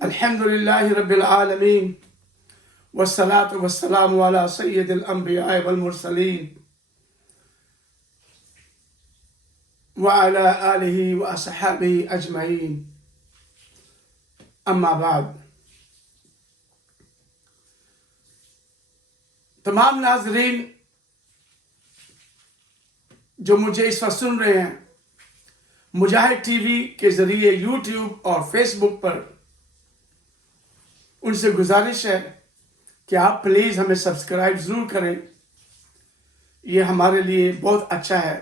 الحمد لله رب العالمين والصلاة والسلام على سيد الأنبياء والمرسلين وعلى آله وأصحابه أجمعين أما بعد. تمام ناظرین جو مجھے اس وقت سن رہے ہیں مجاہد ٹی وی کے ذریعے یوٹیوب اور فیس بک پر، ان سے گزارش ہے کہ آپ پلیز ہمیں سبسکرائب ضرور کریں. یہ ہمارے لیے بہت اچھا ہے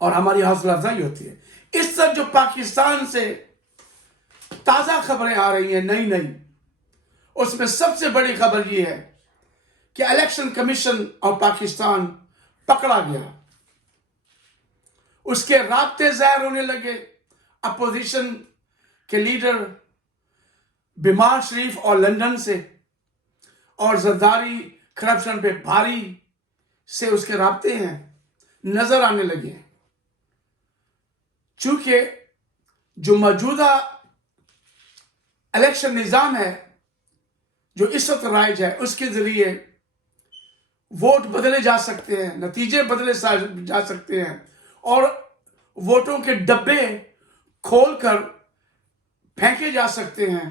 اور ہماری حوصلہ افزائی ہوتی ہے. اس وقت جو پاکستان سے تازہ خبریں آ رہی ہیں نئی، اس میں سب سے بڑی خبر یہ ہے کہ الیکشن کمیشن اور پاکستان پکڑا گیا. اس کے رابطے ظاہر ہونے لگے. اپوزیشن کے لیڈر بیمار شریف اور لندن سے اور زرداری کرپشن پہ بھاری سے اس کے رابطے ہیں نظر آنے لگے. چونکہ جو موجودہ الیکشن نظام ہے جو اس وقت رائج ہے، اس کے ذریعے ووٹ بدلے جا سکتے ہیں، نتیجے بدلے جا سکتے ہیں اور ووٹوں کے ڈبے کھول کر پھینکے جا سکتے ہیں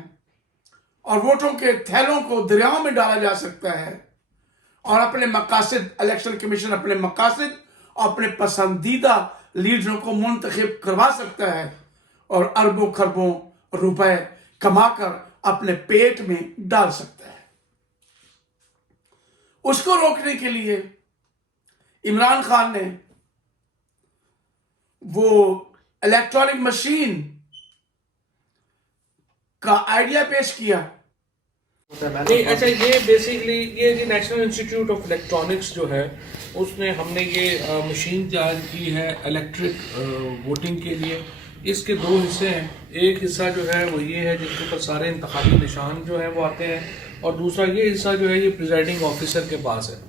اور ووٹوں کے تھیلوں کو دریاؤں میں ڈالا جا سکتا ہے اور اپنے مقاصد، الیکشن کمیشن اپنے مقاصد اور اپنے پسندیدہ لیڈروں کو منتخب کروا سکتا ہے اور اربوں خربوں روپے کما کر اپنے پیٹ میں ڈال سکتا ہے. اس کو روکنے کے لیے عمران خان نے وہ الیکٹرانک مشین کا آئیڈیا پیش کیا. اچھا، یہ بیسیکلی یہ جی نیشنل انسٹیٹیوٹ آف الیکٹرانکس جو ہے اس نے ہم نے یہ مشین تیار کی ہے الیکٹرک ووٹنگ کے لیے. اس کے دو حصے ہیں. ایک حصہ جو ہے وہ یہ ہے جس کے اوپر سارے انتخابی نشان جو ہیں وہ آتے ہیں، اور دوسرا یہ حصہ جو ہے یہ پریزائڈنگ آفیسر کے پاس ہے.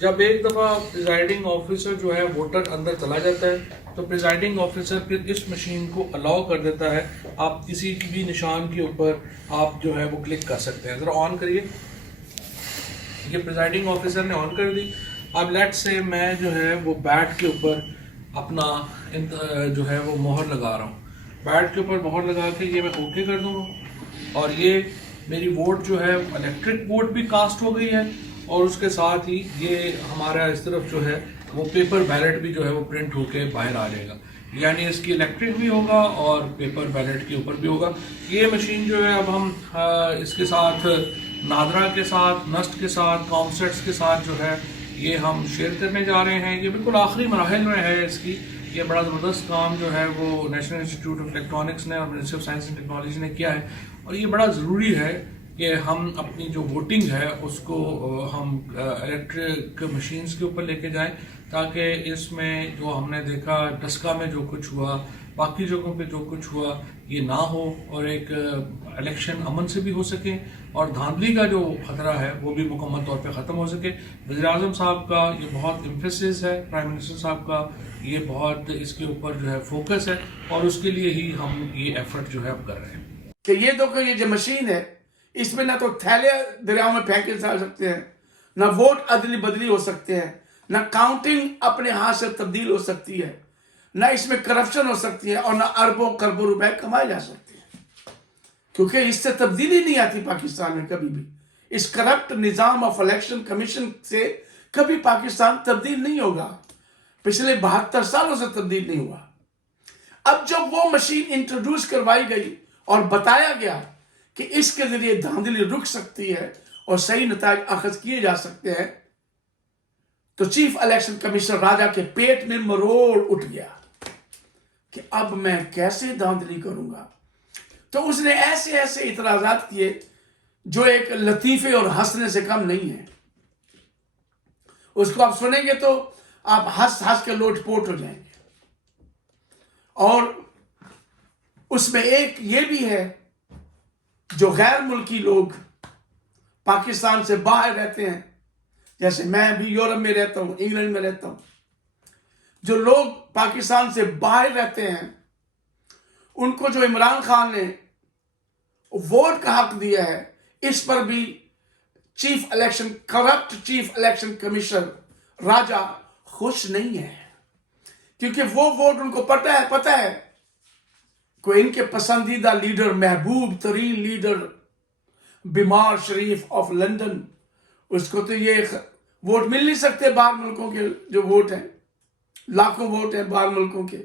جب ایک دفعہ پریزائڈنگ آفیسر جو ہے ووٹر اندر چلا جاتا ہے تو پریزائڈنگ آفیسر پھر اس مشین کو الاؤ کر دیتا ہے. آپ کسی بھی نشان کے اوپر آپ جو ہے وہ کلک کر سکتے ہیں. ذرا آن کریے. یہ پریزائڈنگ آفیسر نے آن کر دی. اب لیٹ سے میں جو ہے وہ بیٹ کے اوپر اپنا جو ہے وہ مہر لگا رہا ہوں. بیٹ کے اوپر مہر لگا کے یہ میں اوکے کر دوں گا اور یہ میری ووٹ جو ہے الیکٹرک ووٹ بھی کاسٹ ہو گئی ہے اور اس کے ساتھ ہی یہ ہمارا اس طرف جو ہے وہ پیپر بیلٹ بھی جو ہے وہ پرنٹ ہو کے باہر آ جائے گا. یعنی اس کی الیکٹرک بھی ہوگا اور پیپر بیلٹ کے اوپر بھی ہوگا. یہ مشین جو ہے اب ہم اس کے ساتھ نادرا کے ساتھ، نسٹ کے ساتھ، کامسٹس کے ساتھ جو ہے یہ ہم شیئر کرنے جا رہے ہیں. یہ بالکل آخری مراحل میں ہے اس کی. یہ بڑا زبردست کام جو ہے وہ نیشنل انسٹیٹیوٹ آف الیکٹرانکس نے اور ministry of science and technology نے کیا ہے اور یہ بڑا ضروری ہے کہ ہم اپنی جو ووٹنگ ہے اس کو ہم الیکٹرک مشینز کے اوپر لے کے جائیں تاکہ اس میں جو ہم نے دیکھا ڈسکا میں جو کچھ ہوا، باقی جگہوں پہ جو کچھ ہوا، یہ نہ ہو اور ایک الیکشن امن سے بھی ہو سکے اور دھاندلی کا جو خطرہ ہے وہ بھی مکمل طور پہ ختم ہو سکے. وزیر اعظم صاحب کا یہ بہت امفیسس ہے، پرائم منسٹر صاحب کا یہ بہت اس کے اوپر جو ہے فوکس ہے اور اس کے لیے ہی ہم یہ ایفرٹ جو ہے اب کر رہے ہیں. کہ یہ تو کہ یہ جو مشین ہے اس میں نہ تو تھیلے دریاؤں میں پھینکے جا سکتے ہیں، نہ ووٹ ادلی بدلی ہو سکتے ہیں، نہ کاؤنٹنگ اپنے ہاتھ سے تبدیل ہو سکتی ہے، نہ اس میں کرپشن ہو سکتی ہے اور نہ اربوں خربوں روپے کمائے جا سکتے ہیں. کیونکہ اس سے تبدیلی نہیں آتی پاکستان میں کبھی بھی. اس کرپٹ نظام آف الیکشن کمیشن سے کبھی پاکستان تبدیل نہیں ہوگا. پچھلے 72 سالوں سے تبدیل نہیں ہوا. اب جب وہ مشین انٹروڈیوس کروائی گئی اور بتایا گیا کہ اس کے ذریعے دھاندلی رک سکتی ہے اور صحیح نتائج اخذ کیے جا سکتے ہیں تو چیف الیکشن کمیشنر راجہ کے پیٹ میں مروڑ اٹھ گیا کہ اب میں کیسے دھاندلی کروں گا. تو اس نے ایسے اعتراضات کیے جو ایک لطیفے اور ہنسنے سے کم نہیں ہے. اس کو آپ سنیں گے تو آپ ہنس کے لوٹ پوٹ ہو جائیں گے. اور اس میں ایک یہ بھی ہے جو غیر ملکی لوگ پاکستان سے باہر رہتے ہیں، جیسے میں بھی یورپ میں رہتا ہوں، انگلینڈ میں رہتا ہوں، جو لوگ پاکستان سے باہر رہتے ہیں ان کو جو عمران خان نے वोट का हक दिया है, इस पर भी करप्ट चीफ इलेक्शन कमिश्नर राजा खुश नहीं है, क्योंकि वो वोट उनको पता है कोई इनके पसंदीदा लीडर, महबूब तरीन लीडर बीमार शरीफ ऑफ लंदन, उसको तो ये वोट मिल नहीं सकते। बाहर मुल्कों के जो वोट हैं, लाखों वोट हैं बाहर मुल्कों के,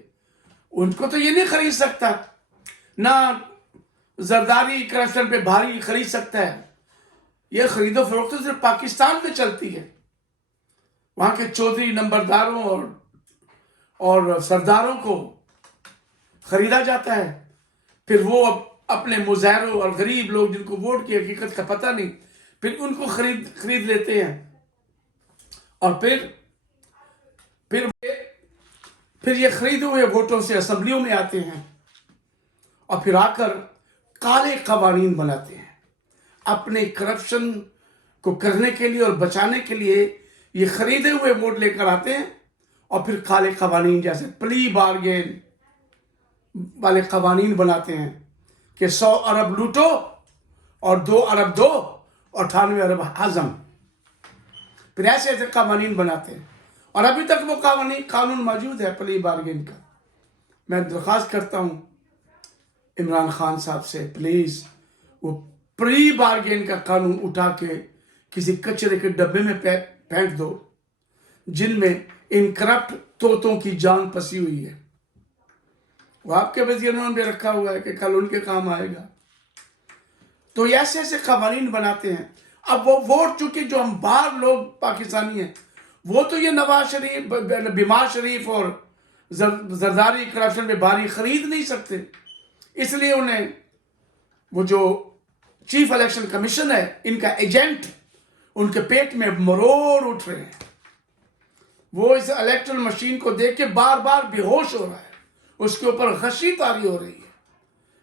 उनको तो ये नहीं खरीद सकता, ना जरदारी करप्शन पे भारी खरीद सकता है। ये खरीदो फरोख्त तो सिर्फ पाकिस्तान में चलती है, वहां के चौधरी नंबरदारों और सरदारों को खरीदा जाता है, फिर वो अपने मुजाहिरों और गरीब लोग जिनको वोट की हकीकत का पता नहीं, फिर उनको खरीद लेते हैं, और फिर ये खरीदे हुए वोटों से असेंबलियों में आते हैं, और फिर आकर काले कवानीन बनाते हैं अपने करप्शन को करने के लिए और बचाने के लिए। ये खरीदे हुए वोट लेकर आते हैं और फिर काले कवानीन जैसे प्ली बार्गेन वाले कवानीन बनाते हैं कि 100 अरब लूटो और 2 अरब दो, 98 अरब हजम। फिर ऐसे ऐसे कवानीन बनाते हैं, और अभी तक वो कानून मौजूद है प्ली बार्गेन का। मैं दरख्वास्त करता हूं इमरान खान साहब से, प्लीज वो प्री बार्गेन का कानून उठा के किसी कचरे के डब्बे में फेंक दो, जिनमें इन करप्ट तोतों की जान फंसी हुई है। वो आपके वज़ीरों में रखा हुआ है कि कल उनके काम आएगा। तो ऐसे ऐसे कवानीन बनाते हैं। अब वो वोट, चूंकि जो हम बाहर लोग पाकिस्तानी हैं, वो तो ये नवाज शरीफ, बीमार शरीफ और जरदारी करप्शन में भारी खरीद नहीं सकते, इसलिए उन्हें वो जो चीफ इलेक्शन कमीशन है, इनका एजेंट उनके पेट में मरोड़ उठ रहे हैं। वो इस इलेक्ट्रल मशीन को देख के बार बार बेहोश हो रहा है, उसके ऊपर खशी तारी हो रही है।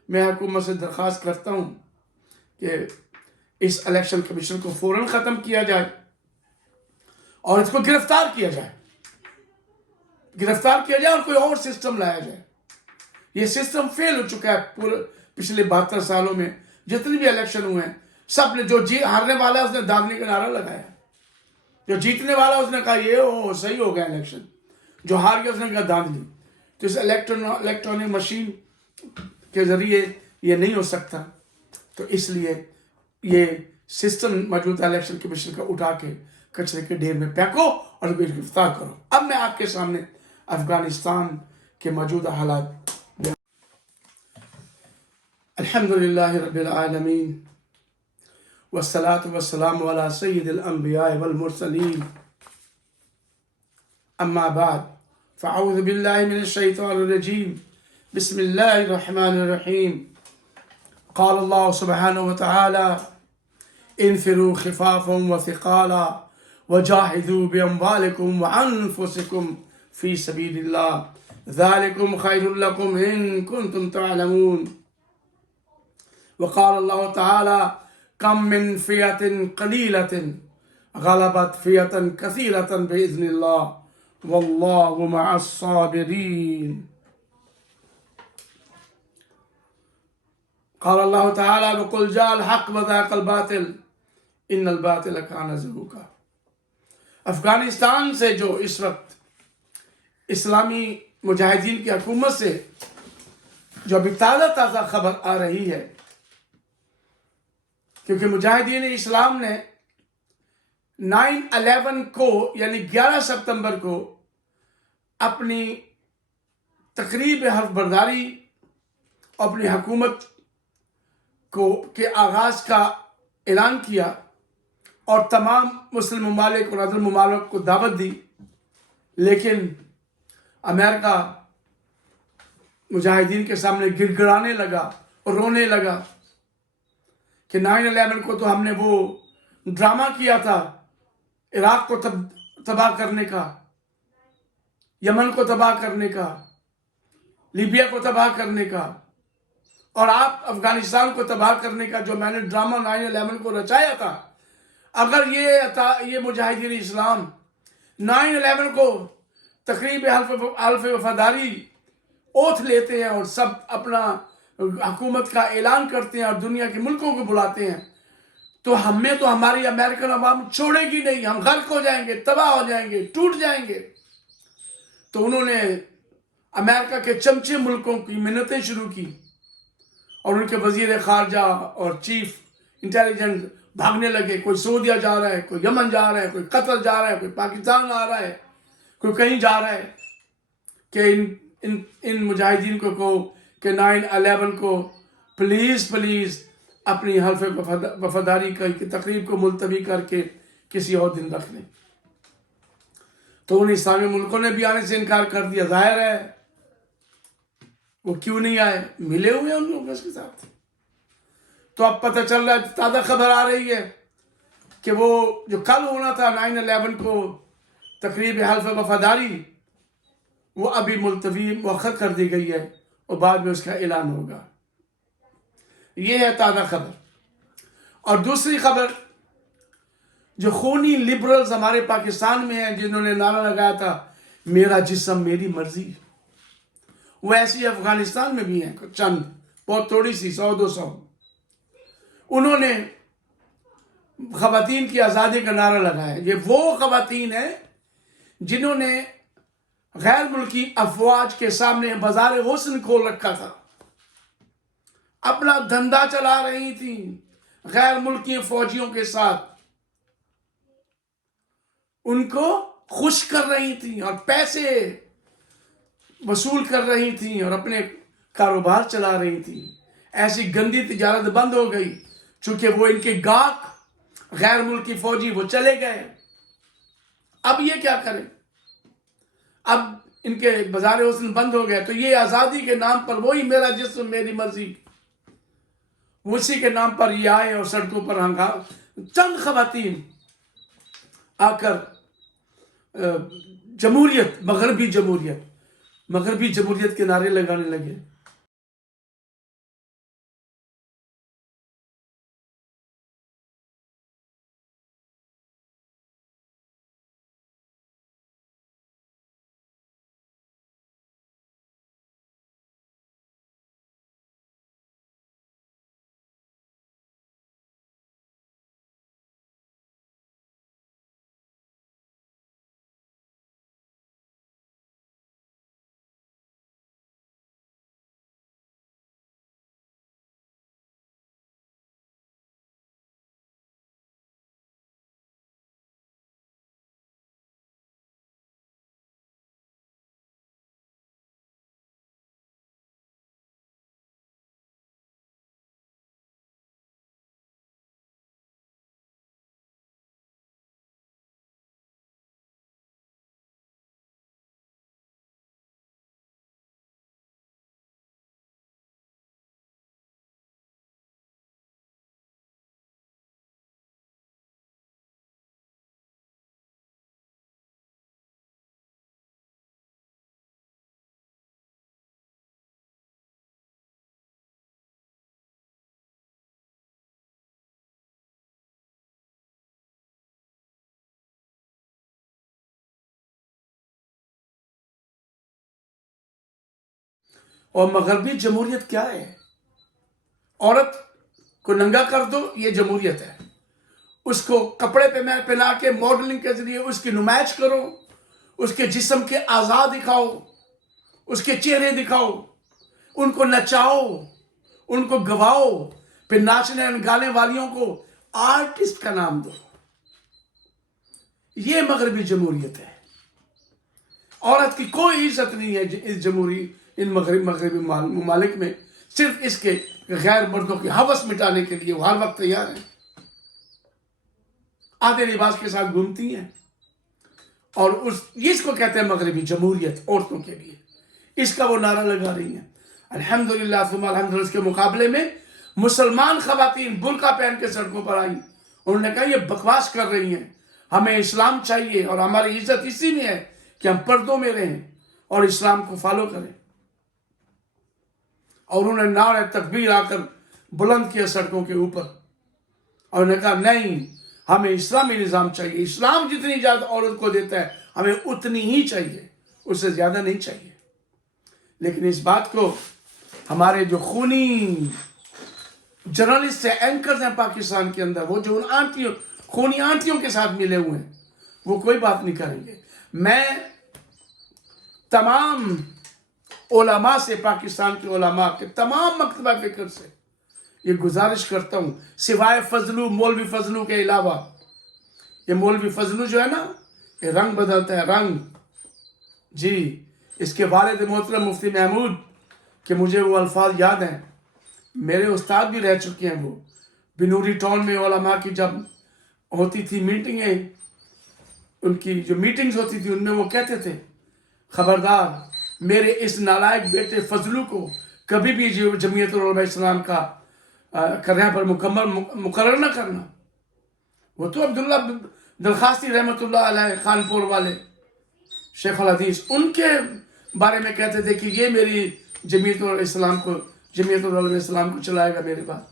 मैं हुकूमत से दरख्वास्त करता हूं कि इस इलेक्शन कमीशन को फौरन खत्म किया जाए और इसको गिरफ्तार किया जाए और कोई और सिस्टम लाया जाए। ये सिस्टम फेल हो चुका है पूरे पिछले 72 सालों में। जितने भी इलेक्शन हुए हैं, सब ने जो हारने वाला है उसने दागने का नारा लगाया, जो जीतने वाला उसने कहा ये सही हो गया इलेक्शन, जो हार गया उसने कहा धांधली। तो इस इलेक्ट्रॉनिक मशीन के जरिए ये नहीं हो सकता, तो इसलिए ये सिस्टम मौजूदा इलेक्शन कमीशन का उठा के कचरे के ढेर में फेंको और गिरफ्तार करो। अब मैं आपके सामने अफगानिस्तान के मौजूदा हालात। अल्हम्दुलिल्लाह रब्बिल आलमीन वस्सलातु वस्सलामु अला सय्यिदिल अंबिया वल मुरसलीन, अम्मा बाद, फ़अऊज़ु बिल्लाहि मिनश शैतानिर रजीम, बिस्मिल्लाहिर रहमानिर रहीम। क़ाल अल्लाहु सुब्हानहु व तआला इन्फ़िरू ख़िफ़ाफ़न व थिक़ाला वजाहिदू बिअम्वालिकुम व अनफुसिकुम फ़ी सबीलिल्लाह ज़ालिकुम ख़ैरुल लकुम इन कुन्तुम तअलमून। वक़ाल अल्लाहु तआला कम मिन फ़ियतिन क़लीलतिन ग़लबत फ़ियतन कसीरतन बिइज़्निल्लाह वल्लाहु मअस साबिरीन। क़ाल अल्लाहु तआला वक़ुल जाअल हक़ व ज़हक़ल बातिल इन्नल बातिल कान ज़हूक़ा। अफगानिस्तान से जो इस वक्त इस्लामी मुजाहिदीन की हुकूमत से जो अभी ताज़ा खबर आ रही है, क्योंकि मुजाहिदीन इस्लाम ने 9/11 को यानी 11 सितंबर को अपनी तकरीब हल्फ बर्दारी, अपनी हुकूमत के आगाज का ऐलान किया और तमाम मुस्लिम ममालिक और अदर ममालिक को दावत दी, लेकिन अमेरिका मुजाहिदीन के सामने गिड़गिड़ाने लगा और रोने लगा कि 9/11 को तो हमने वो ड्रामा किया था इराक को तबाह करने का, यमन को तबाह करने का, लीबिया को तबाह करने का, और आप अफगानिस्तान को तबाह करने का जो मैंने ड्रामा 9/11 को रचाया था। अगर ये मुजाहिदीन इस्लाम 9/11 को तकरीब हल्फ वफादारी ओथ लेते हैं और सब अपना हुकूमत का ऐलान करते हैं और दुनिया के मुल्कों को बुलाते हैं, तो हमें तो हमारी अमेरिकन अवाम छोड़ेगी नहीं, हम गर्क हो जाएंगे, तबाह हो जाएंगे, टूट जाएंगे। तो उन्होंने अमेरिका के चमचे मुल्कों की मिन्नतें शुरू की और उनके वजीर खारजा और चीफ इंटेलिजेंस भागने लगे। कोई सऊदीया जा रहा है, कोई यमन जा रहा है, कोई कतर जा रहा है, कोई पाकिस्तान आ रहा है, कोई कहीं जा रहा है कि इन मुजाहिदीन को कहो कि 9/11 को प्लीज अपनी हल्फ वफादारी की तकरीब को मुलतवी करके किसी और दिन रख लें। तो उन इस्लामी मुल्कों ने भी आने से इनकार कर दिया। जाहिर है वो क्यों नहीं आए, मिले हुए हैं उन लोगों के साथ। तो अब पता चल रहा है, ताज़ा खबर आ रही है कि वो जो कल होना था 9/11 को तकरीब हल्फ वफादारी, वो अभी मुलतवी मौखर कर दी गई है और बाद में उसका ऐलान होगा। ये है ताज़ा खबर। और दूसरी खबर, जो खूनी लिबरल्स हमारे पाकिस्तान में हैं जिन्होंने नारा लगाया था मेरा जिस्म मेरी मर्जी, वो ऐसी अफगानिस्तान में भी हैं चंद, बहुत थोड़ी सी, 100-200। उन्होंने खवातीन की आज़ादी का नारा लगाया। ये वो खवातीन हैं जिन्होंने गैर मुल्की अफवाज के सामने बाजार हुस्न खोल रखा था, अपना धंधा चला रही थी गैर मुल्की फौजियों के साथ, उनको खुश कर रही थी और पैसे वसूल कर रही थी और अपने कारोबार चला रही थी। ऐसी गंदी तिजारत बंद हो गई, चूंकि वो इनके गाहक गैर मुल्की फौजी वो चले गए। अब ये क्या करें, अब इनके बाजार हुस्न बंद हो गए, तो ये आज़ादी के नाम पर वही मेरा जिस्म मेरी मर्जी, उसी के नाम पर ये आए और सड़कों पर हंगामा। चंद खवातीन आकर जमहूरियत, मगरबी जमहूरियत के नारे लगाने लगे। और मगरबी जमहूरियत क्या है? औरत को नंगा कर दो, ये जमहूरियत है। उसको कपड़े पे पहना के मॉडलिंग के जरिए उसकी नुमाइश करो, उसके जिस्म के आज़ाद दिखाओ, उसके चेहरे दिखाओ, उनको नचाओ, उनको गवाओ, फिर नाचने गाने वालियों को आर्टिस्ट का नाम दो। ये मगरबी जमहूरियत है। औरत की कोई इज्जत नहीं है इस इन मगरबी ममालिक में, सिर्फ इसके गैर मर्दों की हवस मिटाने के लिए वो हर वक्त तैयार है। आधे लिबास के साथ घूमती हैं और इसको कहते हैं मगरबी जमहूरियत औरतों के लिए। इसका वो नारा लगा रही हैं। अल्हम्दुलिल्लाह सुम्मा अल्हम्दुलिल्लाह। के मुकाबले में मुसलमान खवातीन बुर्का पहन के सड़कों पर आई। उन्होंने कहा ये बकवास कर रही हैं, हमें इस्लाम चाहिए और हमारी इज्जत इसी में है कि हम पर्दों में रहें और इस्लाम को फॉलो करें। और उन्होंने नारे तकबीर आकर बुलंद किया सड़कों के ऊपर और उन्होंने कहा नहीं, हमें इस्लामी निज़ाम चाहिए। इस्लाम जितनी इजाज़त औरत को देता है हमें उतनी ही चाहिए, उससे ज़्यादा नहीं चाहिए। लेकिन इस बात को हमारे जो खूनी जर्नलिस्ट है, एंकर्स हैं पाकिस्तान के अंदर, वो जो उन खूनी आंटियों के साथ मिले हुए हैं, वो कोई बात नहीं करेंगे। मैं तमाम उलमा से, पाकिस्तान के उलमा के तमाम मकतबा फिक्र से ये गुजारिश करता हूँ, सिवाय फजलू, मौलवी फजलू के अलावा, ये मौलवी फजलू जो है ना, ये रंग बदलता है, रंग जी। इसके वालिद मोहतरम मुफ्ती महमूद के मुझे वो अल्फाज याद हैं, मेरे उस्ताद भी रह चुके हैं। वो बिनूरी टाउन में उलमा की जब होती थी मीटिंगें, उनकी जो मीटिंग्स होती थी उनमें वो कहते थे, खबरदार मेरे इस नालायक बेटे फजलू को कभी भी जमीयत उलमा इस्लाम का करने पर मुकर्रर न करना। वो तो अब्दुल्ला दरखास्ती रहमतुल्लाह अलैह खानपुर वाले शेख अल हदीस, उनके बारे में कहते थे कि ये मेरी जमीयत उलमा इस्लाम को चलाएगा मेरे बाद।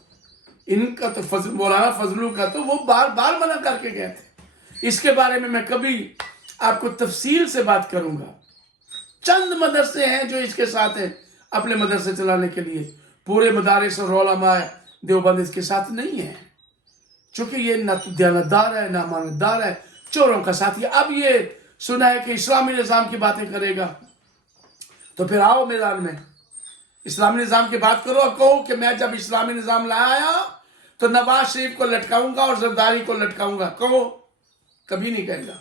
इनका तो मौलाना फजलू का तो वो बार बार मना करके गए थे। इसके बारे में मैं कभी आपको तफसील से बात करूंगा। चंद मदरसे हैं जो इसके साथ हैं अपने मदरसे चलाने के लिए, पूरे मदारिस और उलमा देवबंद इसके साथ नहीं है, चूंकि ये ना तो दयानतदार है, ना मानतदार है, चोरों का साथी। अब ये सुना है कि इस्लामी निज़ाम की बातें करेगा, तो फिर आओ मैदान में इस्लामी निज़ाम की बात करो और कहो कि मैं जब इस्लामी निज़ाम लाया तो नवाज शरीफ को लटकाऊंगा और जरदारी को लटकाऊंगा, कहो। कभी नहीं कहेगा,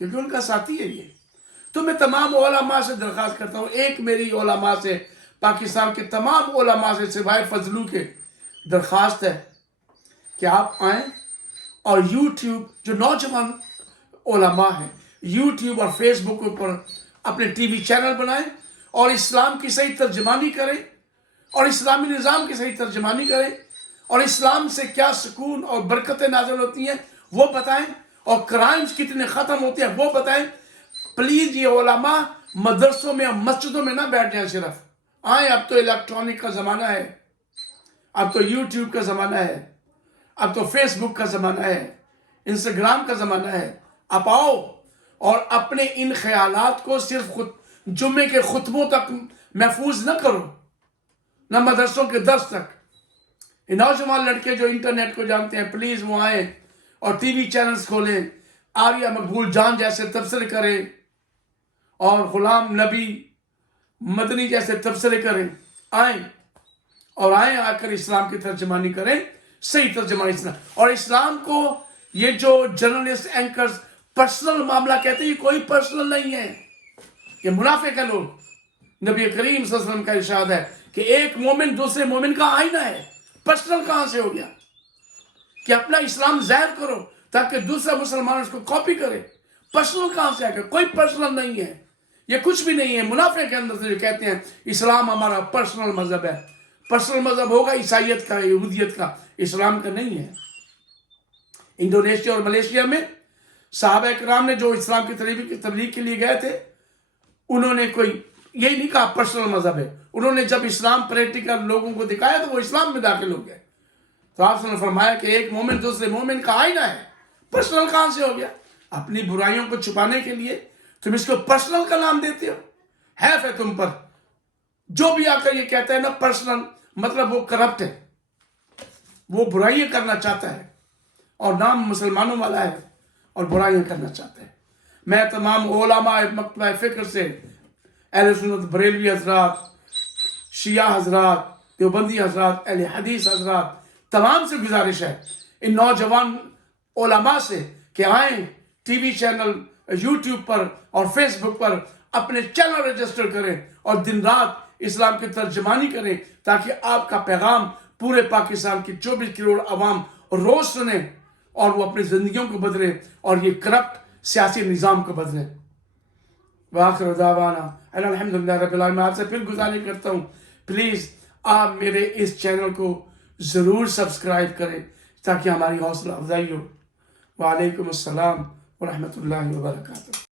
क्योंकि उनका साथी है ये। तो मैं तमाम उलमा से दरख्वास्त करता हूँ, एक मेरी उलमा से, पाकिस्तान के तमाम उलमा से सिवाय फजलू के दरख्वास्त है कि आप आएँ और यूट्यूब, जो नौजवान उलमा है, यूट्यूब और फेसबुक पर अपने टीवी चैनल बनाएं और इस्लाम की सही तर्जमानी करें और इस्लामी निज़ाम की सही तर्जमानी करें और इस्लाम से क्या सुकून और बरकतें नाज़िल होती हैं वो बताएं और क्राइम्स कितने ख़त्म होते हैं वो बताएं। प्लीज़ ये उलमा मदरसों में और मस्जिदों में ना बैठ जाएं, सिर्फ आए। अब तो इलेक्ट्रॉनिक का ज़माना है, अब तो यूट्यूब का ज़माना है, अब तो फेसबुक का ज़माना है, इंस्टाग्राम का ज़माना है। आप आओ और अपने इन ख्यालात को सिर्फ खुद जुम्मे के खुतबों तक महफूज न करो, न मदरसों के दर्स तक। नौजवान लड़के जो इंटरनेट को जानते हैं, प्लीज़ वो आए और टीवी चैनल्स खोलें, आर्या मकबूल जान जैसे तबसरे करें और गुलाम नबी मदनी जैसे तबसरे करें। आए और आकर इस्लाम की तर्जमानी करें, सही तर्जमानी इस्लाम। और इस्लाम को ये जो जर्नलिस्ट एंकर्स पर्सनल मामला कहते हैं, ये कोई पर्सनल नहीं है, ये मुनाफिक है लोग। नबी करीम सल्लल्लाहु अलैहि वसल्लम का इरशाद है कि एक मोमिन दूसरे मोमिन का आईना है। पर्सनल कहां से हो गया कि अपना इस्लाम ज़ाहिर करो ताकि दूसरा मुसलमान उसको कॉपी करे? पर्सनल कहां से आएगा? कोई पर्सनल नहीं है, ये कुछ भी नहीं है। मुनाफिक के अंदर से जो कहते हैं इस्लाम हमारा पर्सनल मजहब है, पर्सनल मजहब होगा ईसाइयत का, यहूदियत का, इस्लाम का नहीं है। इंडोनेशिया और मलेशिया में सहाबा किराम ने जो इस्लाम की तबलीग के लिए गए थे, उन्होंने कोई यही नहीं कहा पर्सनल मजहब है। उन्होंने जब इस्लाम प्रैक्टिकल लोगों को दिखाया तो वो इस्लाम में दाखिल हो गए। तो आपने फरमाया कि एक मोमिन दूसरे मोमिन का आईना है। पर्सनल कहां से हो गया? अपनी बुराइयों को छुपाने के लिए तुम इसको पर्सनल का नाम देते हो। हैफ है तुम पर। जो भी आकर ये कहता है ना पर्सनल, मतलब वो करप्ट है, वो बुराइयां करना चाहता है और नाम मुसलमानों वाला है और बुराइयां करना चाहता है। मैं तमाम उलमा मकतबा फिक्र से, अहले सुन्नत बरेलवी हजरात, शिया हजरात, देवबंदी हजरात, अहले हदीस हजरात, तमाम से गुजारिश है इन नौजवान उलमा से कि आएँ टीवी चैनल, यूट्यूब पर और फेसबुक पर अपने चैनल रजिस्टर करें और दिन रात इस्लाम की तर्जमानी करें ताकि आपका पैगाम पूरे पाकिस्तान की 24 करोड़ अवाम रोज सुने और वो अपनी जिंदगियों को बदले और ये करप्ट सियासी निज़ाम को बदले। वाखिर दावाना अल्हम्दुलिल्लाह रब्बिल आलमीन। आपसे फिर गुजारिश करता हूँ, प्लीज़ आप मेरे इस चैनल को ज़रूर सब्सक्राइब करें ताकि हमारी हौसला अफजाई हो। वालेकुम अस्सलाम व रहमतुल्लाहि व बरकातुहू।